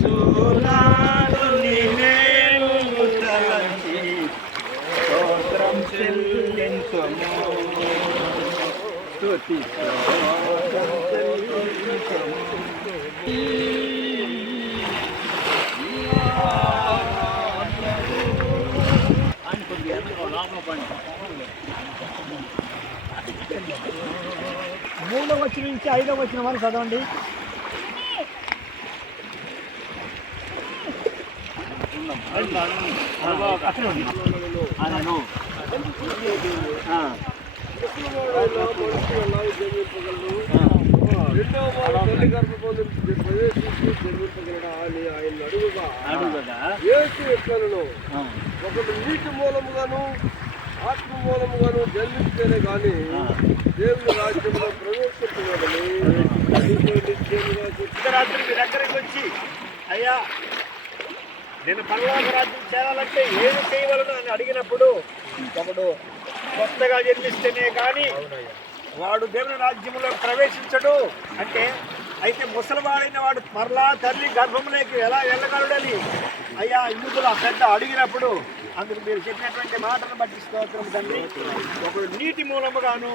సునాదుని నేను తలచి స్తోత్రం చెల్లించుము స్తుతి స్తోత్రం చెల్లించుము మూడవ వచ్చిన నుంచి ఐదవ వచ్చిన వరకు చదవండి. ఒకటి నీటి మూలముగాను ఆత్మ మూలముగాను జన్మిస్తేనే కానీ దేవుని రాజ్యంలో ప్రవేశించలేదని రాత్రి మీ దగ్గరికి వచ్చి, అయ్యా నేను పరలోక రాజ్యం చేరాలంటే ఏమి చేయవలను అని అడిగినప్పుడు ఒకడు కొత్తగా జన్మిస్తేనే కానీ వాడు దేవుని రాజ్యంలో ప్రవేశించడు అంటే, అయితే ముసలివాడైన వాడు మరలా తల్లి గర్భంలోకి ఎలా వెళ్ళగలడని అయ్యా యూదులు ఆ పెద్ద అడిగినప్పుడు అందుకు మీరు చెప్పినటువంటి మాటను బట్టి స్తోత్రం తండ్రి. ఒకడు నీటి మూలముగాను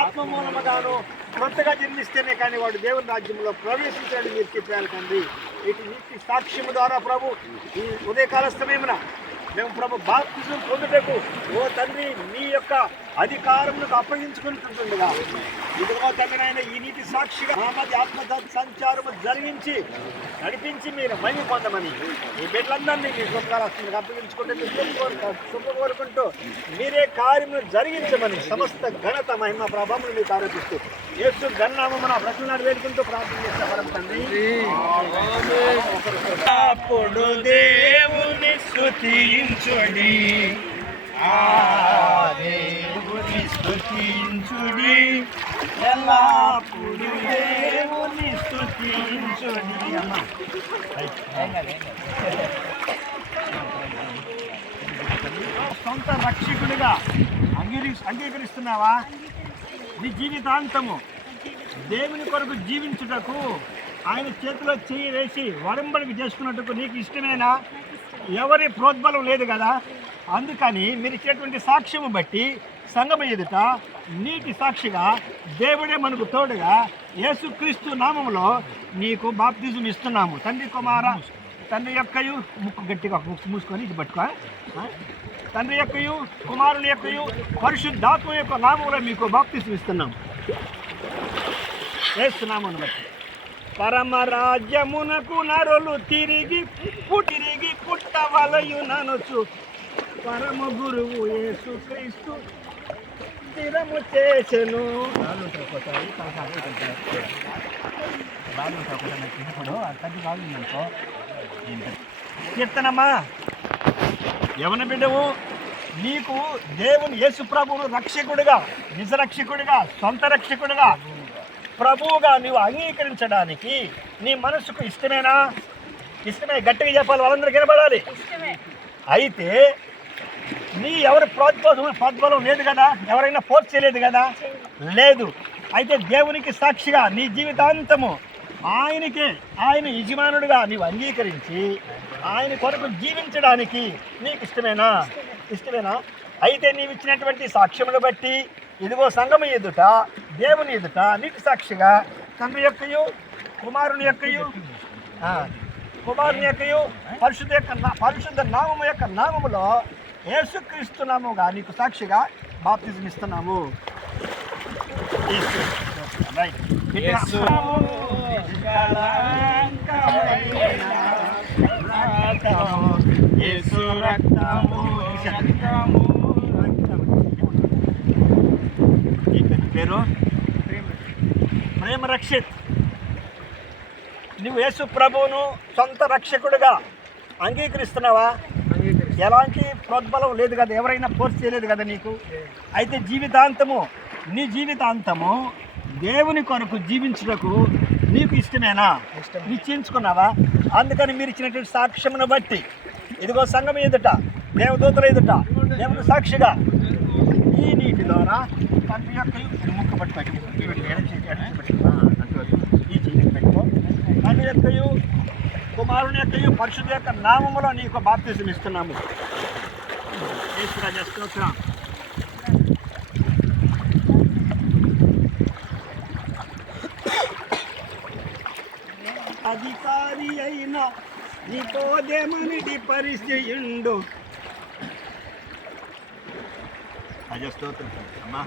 ఆత్మ మూలముగాను కొత్తగా జన్మిస్తేనే కానీ వాడు దేవుని రాజ్యంలో ప్రవేశించాడు మీరు చెప్పారు తండ్రి. ఇటు నీటి సాక్ష్యము ద్వారా ప్రభు ఈ ఉదయకాల సమయమున మేము ప్రభు బాప్తిజం పొందుటకు ఓ తండ్రి నీ యొక్క అధికారములకు అప్పగించుకుంటుండగా ఇదిగో తండ్రి ఆయన ఈ నీటి సాక్షిగా మా మధ్య ఆత్మ సంచారము జరిగించి నడిపించి మీరు మహిమ పొందమని ఈ బిడ్డలందరినీ మీ శుభకాలస్తులకు అప్పగించుకుంటే శుభ కోరుకుంటూ మీరే కార్యమును జరిగించమని సమస్త ఘనత మహిమ ప్రభావం మీకు ఆరోపిస్తూ యేసు గణనామమున ప్రతినాడు వేడుకుంటూ ప్రార్థన చేస్తా తండ్రి. అప్పుడు దేవుని స్తుతించుడి, ఆ దేవుని స్తుతించుడి, ఎల్లప్పుడు దేవుని స్తుతించుడి. సొంత రక్షకుడిగా అంగీకరిస్తున్నావా? నీ జీవితాంతము దేవుని కొరకు జీవించుటకు ఆయన చేతిలో చేయి వేసి వరంబడికి చేసుకున్నట్టుకు నీకు ఇష్టమేనా? ఎవరి ప్రోద్బలం లేదు కదా. అందుకని మీరు ఇచ్చేటువంటి సాక్ష్యము బట్టి సంగమ ఎదుట నీటి సాక్షిగా దేవుడే మనకు తోడుగా యేసుక్రీస్తు నామములో నీకు బాప్తిజం ఇస్తున్నాము. తండ్రి కుమార తండ్రి యొక్కయు ముక్కు గట్టిగా ముక్కు మూసుకొని ఇది పట్టుకో. తండ్రి యొక్కయు కుమారుని యొక్కయు పరిశుద్ధాత్మ యొక్క నామంలో మీకు బాప్తిజం ఇస్తున్నాము. వేస్తున్నామని బట్టి పరమరాజ్యమునకు నరులు తిరిగి పుట్టవలయుననుచు పరమ గురువు యేసుక్రీస్తు స్థిరము చేసెను. కీర్తనమ్మా యవన బిడ్డవు, నీకు దేవుని యేసు ప్రభువును రక్షకుడిగా నిజరక్షకుడిగా సొంత రక్షకుడిగా ప్రభువుగా నీవు అంగీకరించడానికి నీ మనసుకు ఇష్టమేనా? ఇష్టమే. గట్టిగా చెప్పాలి, వాళ్ళందరికీ వినబడాలి. అయితే నీ ఎవరి ప్రోద్బలం లేదు కదా, ఎవరైనా ఫోర్స్ చేయలేదు కదా, లేదు. అయితే దేవునికి సాక్షిగా నీ జీవితాంతము ఆయనకే ఆయన యజమానుడిగా నీవు అంగీకరించి ఆయన కొరకు జీవించడానికి నీకు ఇష్టమేనా? ఇష్టమేనా? అయితే నీవు ఇచ్చినటువంటి సాక్ష్యమును బట్టి ఇదిగో సంఘము ఎదుట దేవుని ఎదుట నీకు సాక్షిగా తండ్రి యొక్కయు కుమారుని యొక్కయు పరిశుద్ధ నామము యొక్క నామములో యేసుక్రీస్తు నామముగా నీకు సాక్షిగా బాప్తిజం ఇస్తున్నాము. పేరు ప్రేమ రక్షిత్. నువ్వు యేసు ప్రభువును సొంత రక్షకుడిగా అంగీకరిస్తున్నావా? ఎలాంటి ప్రోద్బలం లేదు కదా, ఎవరైనా ఫోర్స్ చేయలేదు కదా నీకు. అయితే నీ జీవితాంతము దేవుని కొరకు జీవించుటకు నీకు ఇష్టమేనా? నిశ్చయించుకున్నావా? అందుకని మీరు ఇచ్చినటువంటి సాక్ష్యమును బట్టి ఇదిగో సంఘం ఎదుట దేవదూతల ఎదుట దేవుని సాక్షిగా ఈ నీటి ద్వారా తండ్రి యొక్క ముక్క పట్టుకోండి, ఈ చేతికి పెట్టుకో, తండ్రి యొక్కయు కుమారుని యొక్క పరిశుద్ధ యొక్క నామములో నీకు బాప్తిసం ఇస్తున్నాము. యేసు రాజా స్తోత్రం. అధికారి అయిన నికోదేమునిది పరిచయుండు. రాజా స్తోత్రం. అమ్మా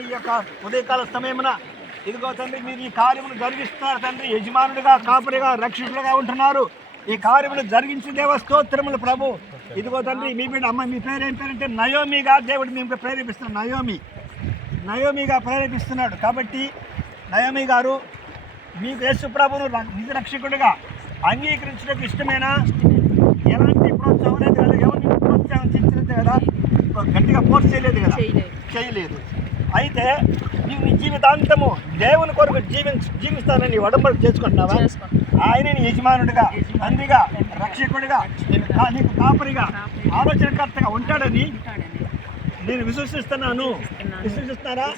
ఈ యొక్క ఉదయకాల సమయమున ఇదిగో తండ్రి మీరు ఈ కార్యమును జరిగిస్తున్నారు తండ్రి. యజమానుడిగా, కాపరిగా, రక్షకులుగా ఉంటున్నారు. ఈ కార్యములు జరిగించిన దేవ స్తోత్రములు ప్రభు. ఇదిగో తండ్రి మీ బిడ్డ అమ్మ, మీ పేరు ఏం పేరంటే నయోమిగా దేవుడు మేము ప్రేరేపిస్తున్నాడు. నయోమిగా ప్రేరేపిస్తున్నాడు. కాబట్టి నయోమి గారు మీకు యేసు ప్రభువును నిజ రక్షకుడిగా అంగీకరించడానికి ఇష్టమేనా? ఎలాంటి ప్రోత్సాహం లేదు కదా, ఎవరిని ప్రోత్సాహం చేసినట్టు కదా, గట్టిగా ఫోర్స్ చేయలేదు. అయితే నీవు నీ జీవితాంతము దేవుని కొరకు జీవిస్తానని ఒడంబడి చేసుకుంటున్నావా? ఆయనని యజమానుడిగా, తండ్రిగా, రక్షకుడిగా, నీకు కాపరిగా, ఆలోచనకర్తగా ఉంటాడని నేను విశ్వసిస్తున్నారా?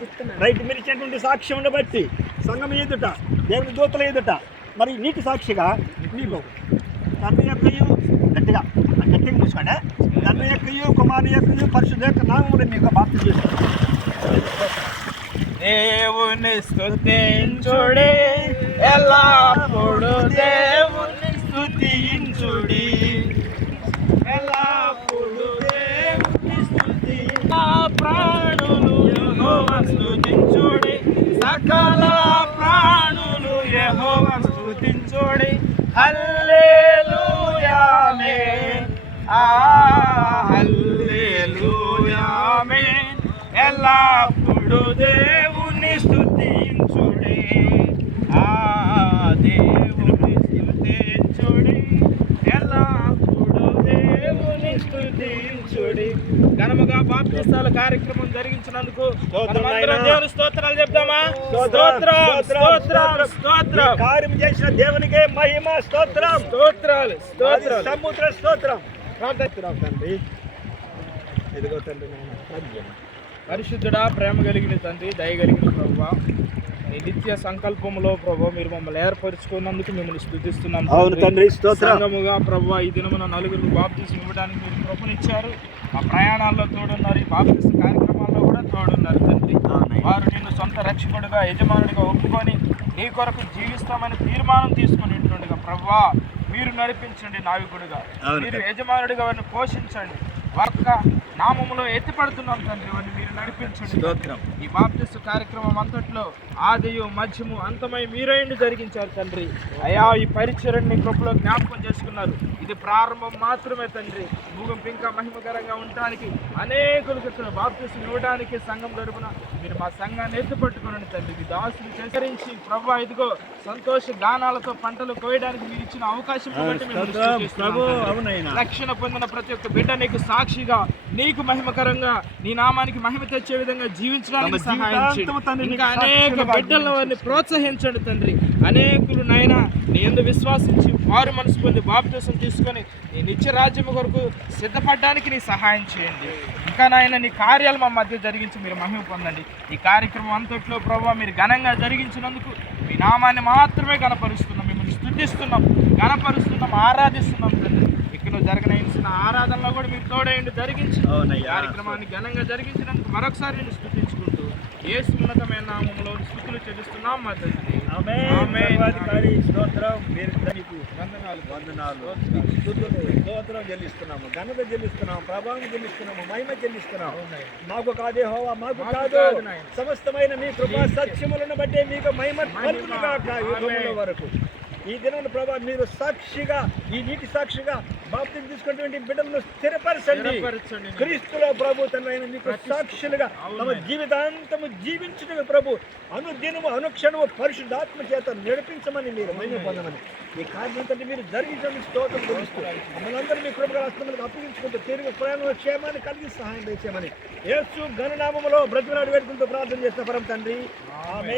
రైట్. మీరు ఇచ్చేటువంటి సాక్ష్యం బట్టి సంఘం ఎదుట, దేవుని దూతల ఎదుట, మరి నీటి సాక్షిగా మీకు తండ్రి యొక్కయు గట్టిగా మూసుకోండి. తండ్రి యొక్కయు, కుమారుని యొక్కయు, పరిశుద్ధ యొక్క నామములు మీకు బాప్తిసం చేస్తారు. దేవుని స్తుతించుడి, ఎల్లప్పుడు దేవుని స్తుతించుడి, ఎల్లప్పుడు దేవుని స్తుతించుడి. ప్రాణులు యెహోవా స్తుతించుడి, సకల ప్రాణులు యెహోవా స్తుతించుడి. హల్లెలూయా ఆమేన్, హల్లెలూయా ఆమేన్. ఎల్లప్పుడు దేవుని స్తుతించుడి, దేవుని స్తుతించుడి, ఎల్లప్పుడు దేవుని స్తుతించుడి. ఘనముగా బాప్తిస్తాల కార్యక్రమం జరిగించినందుకు దేవుని స్తోత్రాలు చెప్తామా? స్తోత్రం. కార్యం చేసిన దేవునికే మహిమ. స్తోత్రం. సముద్ర స్తోత్రం. తండ్రి ఎదుగో తండ్రి, పరిశుద్ధుడా, ప్రేమ కలిగిన తండ్రి, దయ కలిగిన ప్రభువా, నీ నిత్య సంకల్పంలో ప్రభు మీరు మమ్మల్ని ఏర్పరచుకున్నందుకు మిమ్మల్ని స్తుతిస్తున్నాం. అవును తండ్రి, స్తోత్రం. సంఘముగా ప్రభు ఈ దినమున నలుగురు బాప్తిసం ఇవ్వడానికి మీరు కృపనిచ్చారు. మా ప్రయాణాల్లో తోడున్నారు, ఈ బాప్తిసం కార్యక్రమాల్లో కూడా తోడున్నారు తండ్రి. వారు నిన్ను సొంత రక్షకుడిగా, యజమానుడిగా ఒప్పుకొని నీ కొరకు జీవిస్తామని తీర్మానం తీసుకుని ఉంటుండగా ప్రభువా మీరు నడిపించండి. నావికుడిగా మీరు యజమానుడిగా వారిని పోషించండి. ఒక్క నామములో ఎత్తిపడుతున్నాం తండ్రి, వారిని మీరు నడిపించండి. ఈ బాప్తిస్మ కార్యక్రమం అంతట్లో ఆదియు మధ్యము అంతమై మీరైండి జరిగించారు తండ్రి. అయా ఈ పరిచర్ని కృపలో జ్ఞాపకం చేసుకున్నారు. ఇది ప్రారంభం మాత్రమే తండ్రి. ముగింపు ఇంకా మహిమకరంగా ఉండడానికి, అనేకులకు బాప్తిస్మ ఇవ్వడానికి సంఘం తరపున మీరు మా సంఘాన్ని ఎత్తుపట్టుకుని తండ్రి మీ దాసులు చేకరించి ప్రభు ఇదిగో సంతోష గానాలతో పంటలు కోయడానికి మీరు ఇచ్చిన అవకాశం రక్షణ పొందిన ప్రతి ఒక్క బిడ్డ నీకు సాక్షిగా, నీకు మహిమకరంగా, నీ నామానికి మహిమ తెచ్చే విధంగా జీవించడానికి సహాయం చేయండి. ఇంకా అనేక బిడ్డలను వారిని ప్రోత్సహించండి తండ్రి. అనేకులు నాయన నీ యందు విశ్వాసించి వారు మనసు పొంది బాప్తిసం తీసుకొని నీ నిత్య రాజ్యం కొరకు సిద్ధపడడానికి నీ సహాయం చేయండి. ఇంకా నాయన నీ కార్యాలు మా మధ్య జరిగించి మీరు మహిమ పొందండి. ఈ కార్యక్రమం అంతట్లో ప్రభావ మీరు ఘనంగా జరిగించినందుకు మీ నామాన్ని మాత్రమే గణపరుస్తున్నాం, మిమ్మల్ని స్తుతిస్తున్నాం, గణపరుస్తున్నాం, ఆరాధిస్తున్నాం తండ్రి. ఇక్కడ జరగనైన ఆరాధనలో కూడా మీరు తోడేయండి జరిగించి కార్యక్రమాన్ని ఘనంగా జరిగించినందుకు మరొకసారి నేను స్తుతించుకుంటూ యేసు ఉన్నతమైన నామములో స్తుతులు చెల్లిస్తున్నాం మా తండ్రి. స్తోత్రం చెల్లిస్తున్నాము, ఘనత చెల్లిస్తున్నాము, ప్రభావం చెల్లిస్తున్నాము, మహిమ చెల్లిస్తున్నాము. మాకు కాదే హోవా, మాకు కాదు, సమస్తమైన మీ కృపా సత్యములను బట్టి మీకు మహిమ వరకు ఈ దినం ప్రభా మీరు సాక్షిగా, ఈ నీటి సాక్షిగా బాప్తిసం తీసుకున్నటువంటి బిడ్డలను స్థిరపరచండి. క్రీస్తులో ప్రభు తండ్రి మీకు సాక్షులుగా తమ జీవితాంతము జీవించడం ప్రభు అనుదినము అనుక్షణము పరిశుద్ధాత్మ చేత నడిపించమని మీరు మహిమ పొందమని ఈ కార్యం మీరు జరిగించడానికి స్తోత్రం తెలుస్తూ మమ్మల్ని అందరూ మీ కృపగా హస్తములకు అప్పగించుకుంటూ తిరిగి ప్రయాణంలో క్షేమాన్ని కలిగి సహాయం చేసేయమని యేసు ఘననామములో బ్రతిమలాడి వేడుకుంటూ ప్రార్థన చేసిన పరమ తండ్రి.